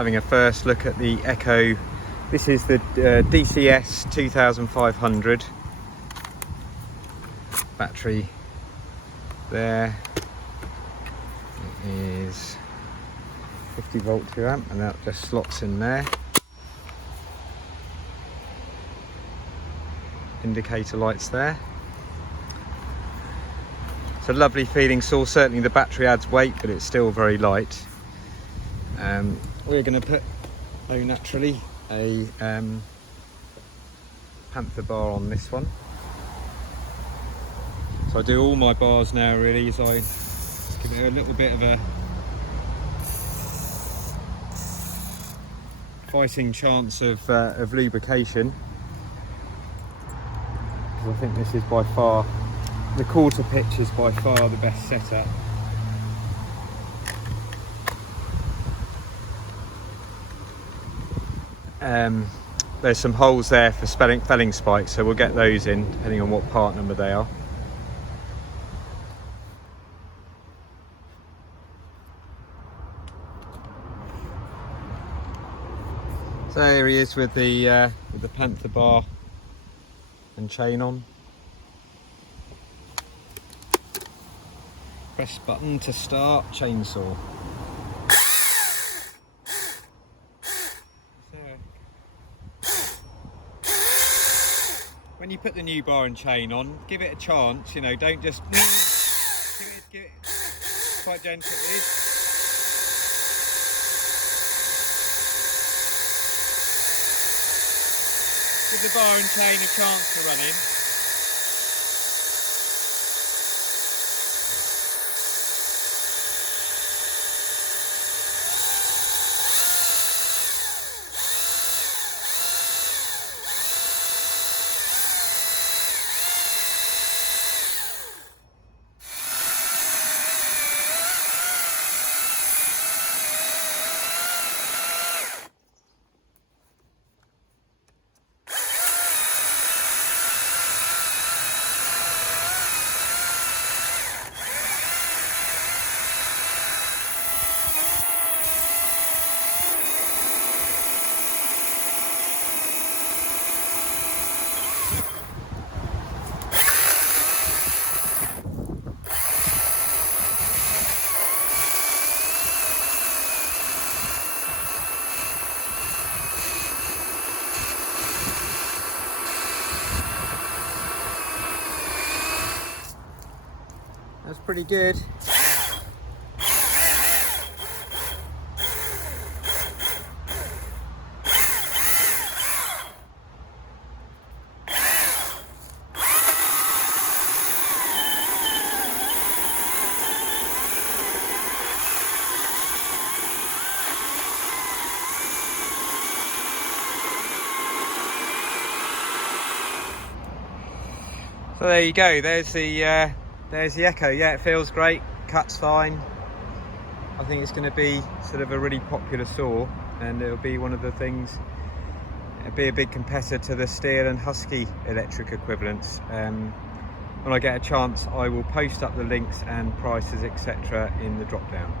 having a first look at the Echo. This is the DCS 2500 battery there. It is 50 volt 2 amp, and that just slots in there. Indicator lights there. It's a lovely feeling source. Certainly the battery adds weight, but it's still very light. We're going to put, naturally, a Panther bar on this one. So I do all my bars now really, as I give it a little bit of a fighting chance of lubrication, because I think this is by far, the quarter pitch is by far the best setup. There's some holes there for felling spikes, so we'll get those in depending on what part number they are. So there he is with the Panther bar and chain on. Press button to start chainsaw. When you put the new bar and chain on, give it a chance, you know, don't just give it quite gentle. Give the bar and chain a chance to run in. That's pretty good. So there you go, there's the Echo. Yeah, it feels great, cuts fine. I think it's going to be sort of a really popular saw, and it'll be one of the things, it'll be a big competitor to the Steel and Husky electric equivalents. When I get a chance, I will post up the links and prices, etc. in the drop down.